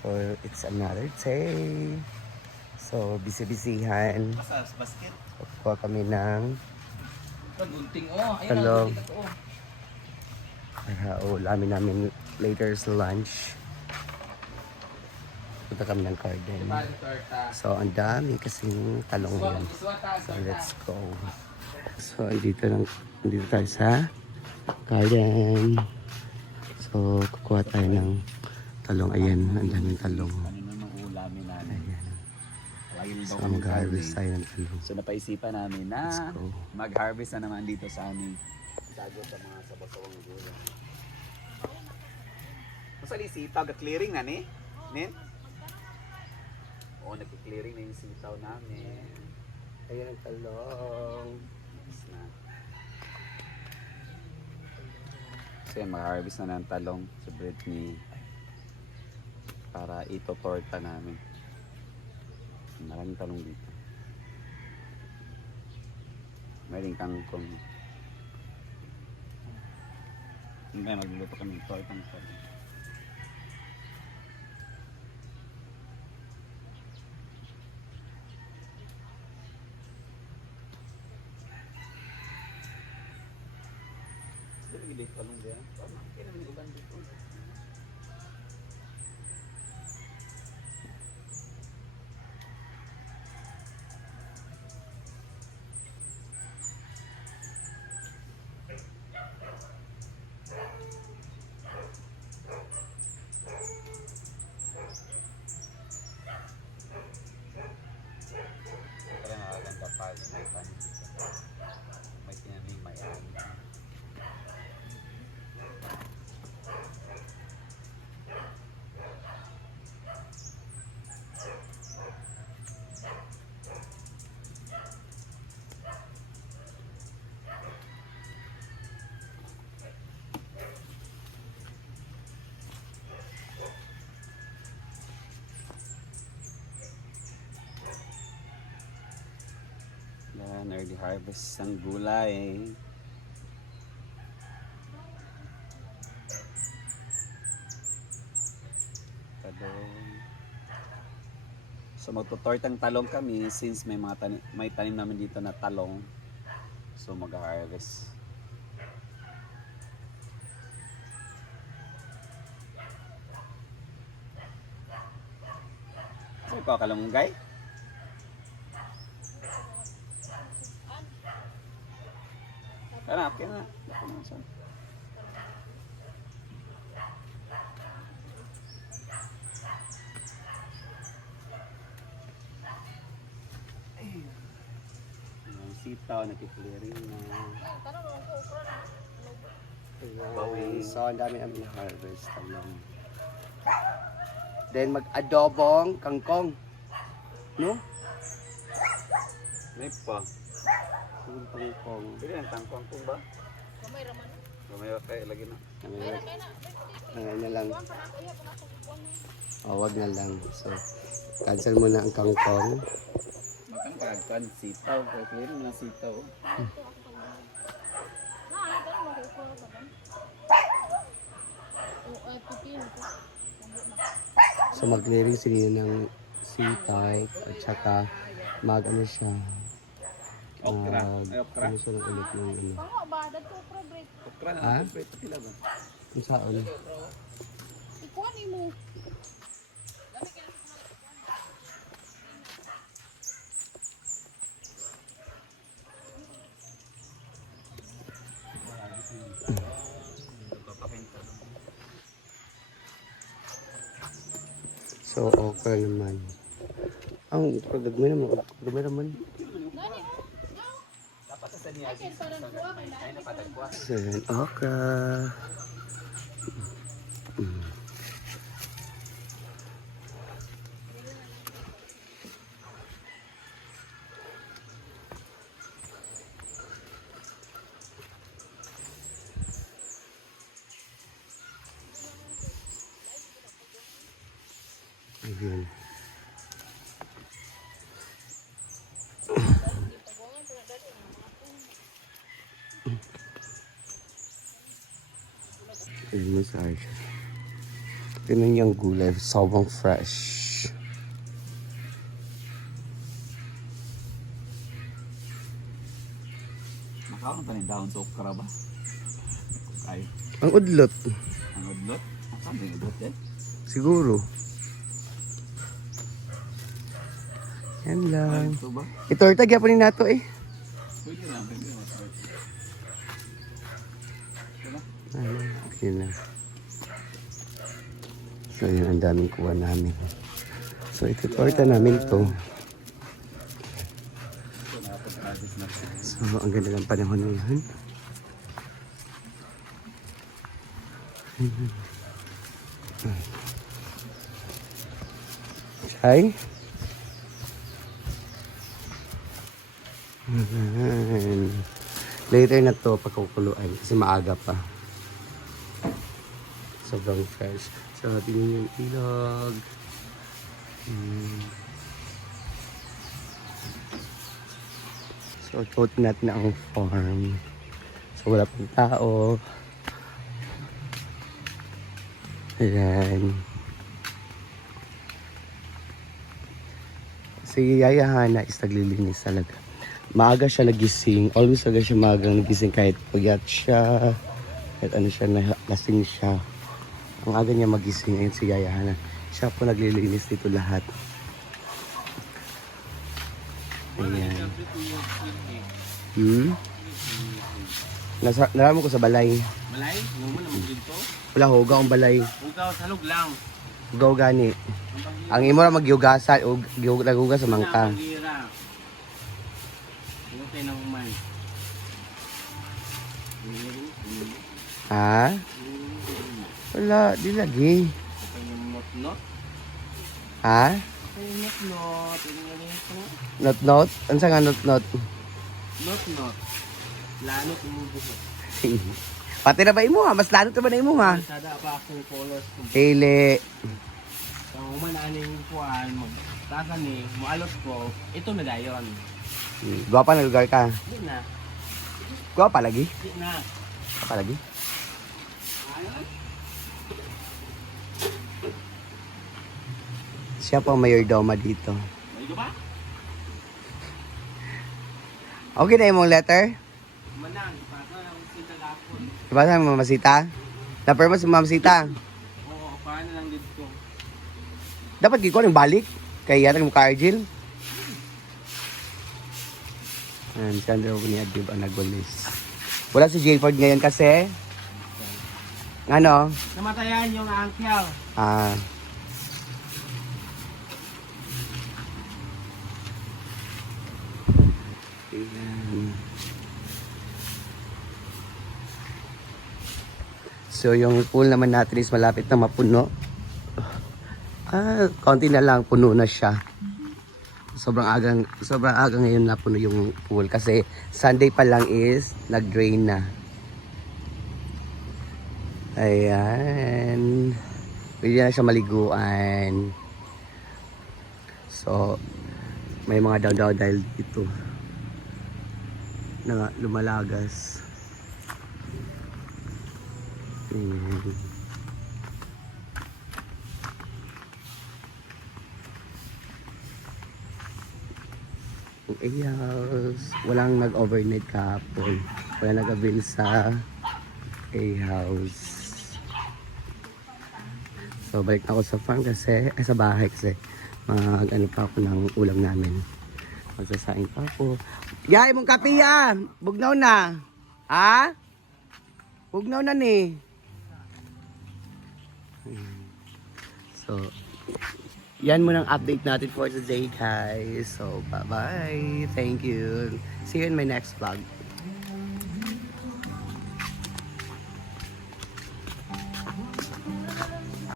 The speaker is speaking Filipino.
So, it's another day. So, busy-busyhan. Masas, basket. Kukuha kami ng Pagunting oh. Ayun Hello. ang gunting ako oh. para ulamin namin later sa lunch. Punta kami ng garden. So, ang dami kasing talong yan. So, let's go. So, andito tayo sa garden. So, kukuha tayo ng talong. Ayan, ang daming talong. Ano nung ulamin namin. Ayan. Wild So, daw kami mag-harvest Sunday. tayo ng talong. So napaisipan namin Let's na go. mag-harvest na naman dito sa aming sagot sa mga sabasawang gulay. Masali sitaw, ga-clearing na ni? Nen? Oo, nag-clearing na yung sitaw namin. Ayan ang talong. Tapos na. So yan, mag-harvest na ng talong sa Britney para ito-torta namin. Maraming talong dito. Maraming kangkong. Hindi, magluluto kami ng torta ng talong. Hindi talong diyan. Kaya naman uban dito. Kaya nakaganda pa may panin dito. May tinaming may ani. Yan, early harvest ng gulay. Talong. So magtutortang talong kami since may mga may tanim namin dito na talong. So mag-harvest. So ikaw kalamunggay? Hanap ka na. Yung sitaw, nakiklearing na. Ayan. So, ang dami namin harvest talong. Then, mag-adobong kangkong. No? May pa. Yung kangkong. Pili ang tangkong po ba? Gamay raman. Gamay kayo lagi na. Ngayon na lang. Wag na lang. So, cancel muna ang kangkong. Makang kagkan sitaw. Kaya clearing na sitaw. So, mag-clearing sila ng sitaw at saka mag-ano siya. Okra. Ay, okra. Ano siya ng ulit ng ano. Pango ba? Dito okra break. Okra na. Ha? Pwede pila ba? Kung saan? Ikuan ni mo. So, okra naman. Ang okra, dagmay naman. Dagmay naman. Gani. Dapat sa niya. Ay, parang kuha kay na. Ay, napatagwa. So, yan, okra. Ayan. Ayan, massage. Tinan yung gulay, sobrang fresh. Nakaon pa ni dahon sa okra ba? Ay, Ang udlot, ang udlot. Saan yung udlot eh? siguro. Yan lang. Ito ba? Itorta, gyapanin nato eh. Pwede lang, pwede lang. Yun na. So yun, ang daming kuha namin. So itutorta namin to. So ang ganda ng panahon ngayon. Chay? Later na to pagkukuluan kasi maaga pa. Sobrang fresh. So, tingnan yung ilog. So, tote natin ang farm. So, wala pang tao. Ayan. Si Yaya Hana is naglilinis talaga. Maaga siya nagising. Always talaga siya maagang nagising kahit puyat siya. Kahit ano siya, lasing siya. Ang aga niya magising ayun si Yaya Hana. Siya po naglilinis dito lahat. Ayan. Naraman ko sa balay. Malay? Huwag mo naman dito. Wala hugaw ang balay. Hugaw, salog lang. Hugaw gani. Ang imo ra magyugasan o nagugas sa mangka. Pangira. Huwag tayo na umay. Ha? Wala, di lagi. Ito yung not-not. Ha? Ito yung not-not. Not. Ano sa nga not? Not-not. Lanot yung buhok. Pati na ba imo ha? Mas lalo na ba na imo ha? Sada pa akong colors. Pili. Kung umananing kuhan, magtasa ni, mualot ko, ito na dayon. Gwapa na lugar ka. Di na. Gwapa lagi. Di na. Gwapa lagi. Siya po ang mayordoma dito. May ba? Okay na yung letter? Manang, para lang sila lapon. Diba sa mamasita? Na-purpose sa mamasita? Oo, paano lang dito. Dapat giko yung balik. Kaya yata mo ka-Argil. Ayan, si Andrew niya, di ba, nagwalis. Wala si Jayford ngayon kasi. Ano? Namatayan yung angkel. Ah. Ayan. So yung pool naman natin is malapit na mapuno. Konti na lang puno na siya. Sobrang aga ngayon na puno yung pool kasi Sunday pa lang is nag-drain na. Ayan. Pwede na siya maliguan. So may mga daw dahil dito na lumalagas. Ayan. A-house. Walang nag-overnight kahapon. Walang nag-avail sa A-house. So balik na ako sa farm kasi, sa bahay kasi mag-ano pa ako ng ulam namin. Magsasaing pa ako. Yay, mong kape yan! Bugnaw na! Ha? Bugnaw na ni. So, yan muna ang update natin for today, guys. So, bye-bye. Thank you. See you in my next vlog.